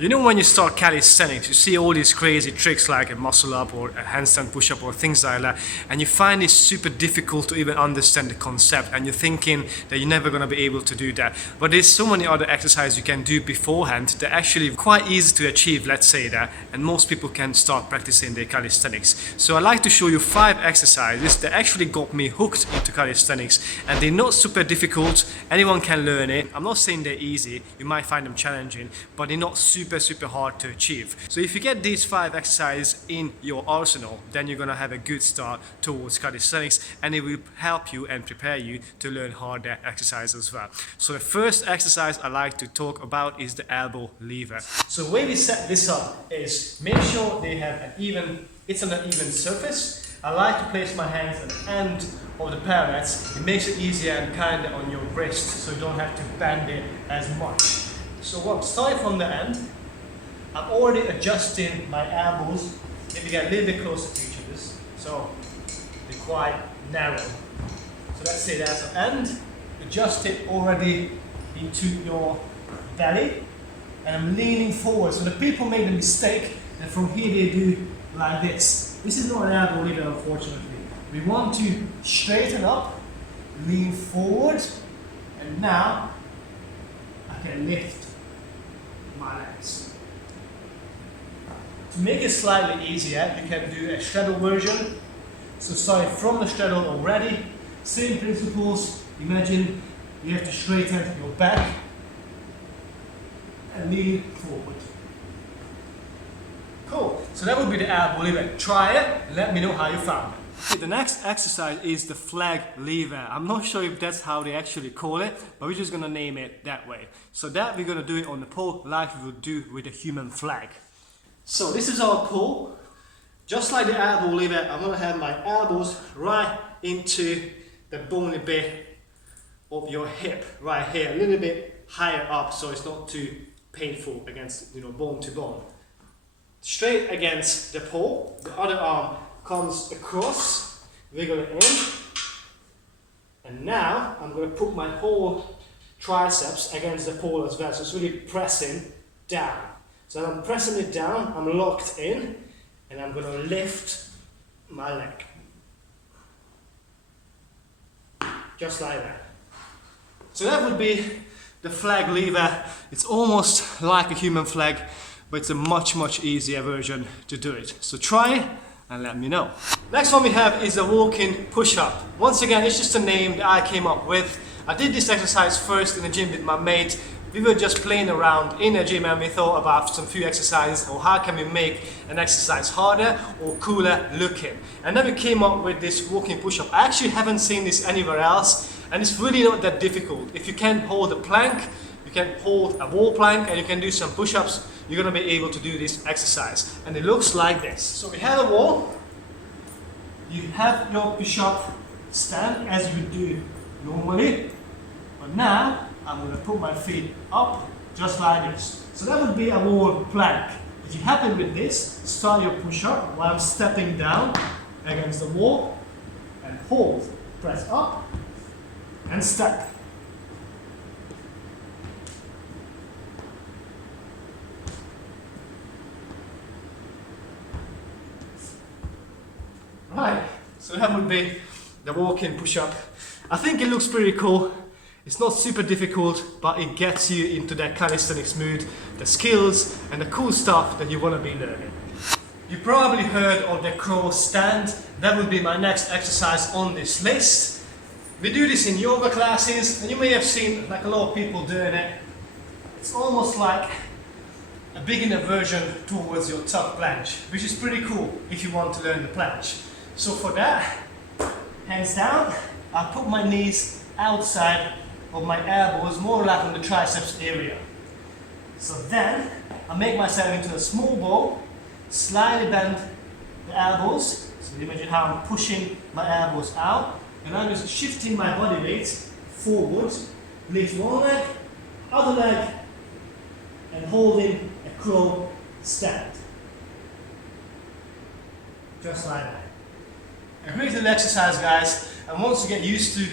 You know, when you start calisthenics, you see all these crazy tricks like a muscle up or a handstand push up or things like that, and you find it super difficult to even understand the concept, and you're thinking that you're never going to be able to do that. But there's so many other exercises you can do beforehand that are actually quite easy to achieve, let's say that, and most people can start practicing their calisthenics. So I'd like to show you 5 exercises that actually got me hooked into calisthenics, and they're not super difficult. Anyone can learn it. I'm not saying they're easy, you might find them challenging, but they're not super hard to achieve. So if you get these 5 exercises in your arsenal, then you're gonna have a good start towards calisthenics, and it will help you and prepare you to learn harder exercises as well. So the first exercise I like to talk about is the elbow lever. So the way we set this up is make sure they have it's on an even surface. I like to place my hands at the end of the parallels. It makes it easier and kinda on your wrist, so you don't have to bend it as much. So starting from the end, I'm already adjusting my elbows. Maybe get a little bit closer to each other, so they're quite narrow. So let's say that's the end. Adjust it already into your belly, and I'm leaning forward. So the people make the mistake, and from here they do like this. This is not an elbow lever, unfortunately. We want to straighten up, lean forward, and now I can lift my legs. To make it slightly easier, you can do a straddle version. So starting from the straddle already, same principles. Imagine you have to straighten your back and lean forward. Cool, so that would be the elbow lever. Try it and let me know how you found it. The next exercise is the flag lever. I'm not sure if that's how they actually call it, but we're just gonna name it that way. So that we're gonna do it on the pole like we would do with a human flag. So this is our pole. Just like the elbow lever, I'm gonna have my elbows right into the bony bit of your hip, right here, a little bit higher up, so it's not too painful against, bone to bone. Straight against the pole. The other arm comes across, wiggle it in, and now I'm going to put my whole triceps against the pole as well, so it's really pressing down. So I'm pressing it down, I'm locked in, and I'm going to lift my leg. Just like that. So that would be the flag lever. It's almost like a human flag, but it's a much easier version to do it. So try it and let me know. Next one we have is a walking push-up. Once again, it's just a name that I came up with. I did this exercise first in the gym with my mate. We were just playing around in the gym and we thought about some few exercises, or how can we make an exercise harder or cooler looking. And then we came up with this walking push-up. I actually haven't seen this anywhere else, and it's really not that difficult. If you can hold a plank, you can hold a wall plank, and you can do some push-ups, you're going to be able to do this exercise. And it looks like this. So we have a wall, you have your push-up stand as you would do normally, but now I'm going to put my feet up just like this. So that would be a wall plank. If you're happy with this, start your push-up while I'm stepping down against the wall and hold, press up and step. Right, so that would be the walk-in push-up. I think it looks pretty cool. It's not super difficult, but it gets you into that calisthenics mood, the skills and the cool stuff that you want to be learning. You probably heard of the crow stand. That would be my next exercise on this list. We do this in yoga classes, and you may have seen like a lot of people doing it. It's almost like a beginner version towards your tuck planche, which is pretty cool if you want to learn the planche. So for that, hands down, I put my knees outside of my elbows, more like on the triceps area. So then, I make myself into a small ball, slightly bend the elbows, so imagine how I'm pushing my elbows out, and I'm just shifting my body weight forward, lift one leg, other leg, and holding a crow stand. Just like that. A great little exercise, guys, and once you get used to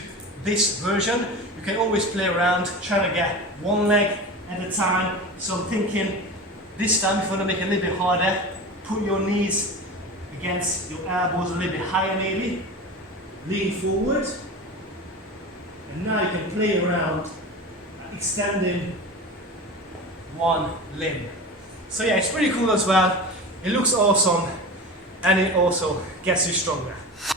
this version, you can always play around trying to get one leg at a time. So I'm thinking This time, if you want to make it a little bit harder, put your knees against your elbows a little bit higher maybe. Lean forward. And now you can play around extending one limb. So yeah, it's pretty cool as well. It looks awesome and it also gets you stronger.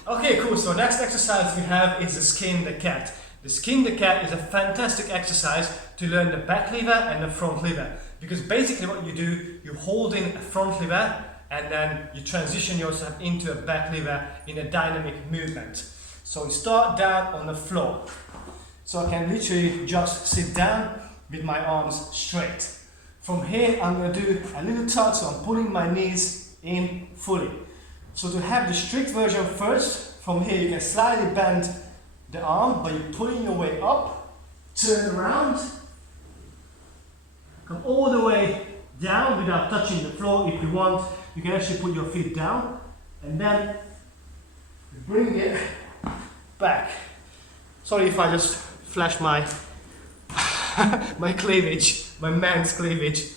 Okay, cool. So next exercise we have is the skin the cat. The skin the cat is a fantastic exercise to learn the back lever and the front lever. Because basically what you do, you hold in a front lever and then you transition yourself into a back lever in a dynamic movement. So you start down on the floor. So I can literally just sit down with my arms straight. From here I'm going to do a little touch, so I'm pulling my knees in fully. So to have the strict version first, from here you can slightly bend the arm, but you're pulling your way up, turn around, come all the way down without touching the floor. If you want, you can actually put your feet down and then bring it back. Sorry if I just flash my my cleavage, my man's cleavage.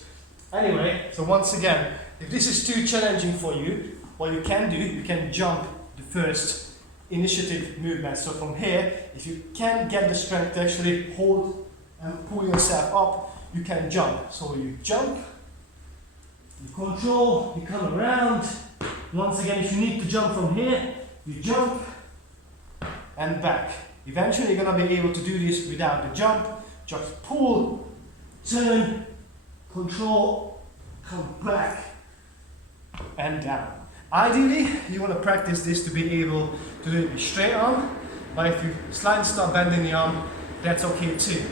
Anyway, so once again, if this is too challenging for you, what you can do, you can jump the first initiative movement. So from here, if you can't get the strength to actually hold and pull yourself up, you can jump. So you jump, you control, you come around. Once again, if you need to jump from here, you jump and back. Eventually you're going to be able to do this without the jump. Just pull, turn, control, come back and down. Ideally, you want to practice this to be able to do it with straight arm, but if you slightly start bending the arm, that's okay too.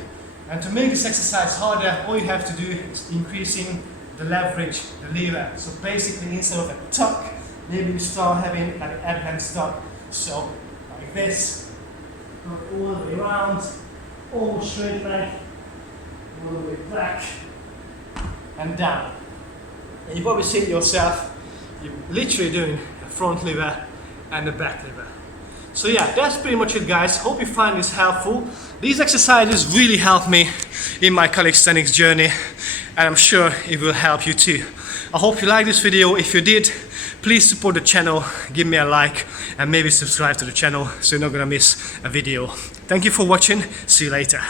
And to make this exercise harder, all you have to do is increasing the leverage, the lever. So basically, instead of a tuck, maybe you start having an advanced tuck. So like this, go all the way around, almost straight back, all the way back, and down. And you probably see yourself, you're literally doing the front lever and the back lever. So yeah, that's pretty much it, guys. Hope you find this helpful. These exercises really helped me in my calisthenics journey, and I'm sure it will help you too. I hope you liked this video. If you did, please support the channel, give me a like, and maybe subscribe to the channel so you're not gonna miss a video. Thank you for watching. See you later.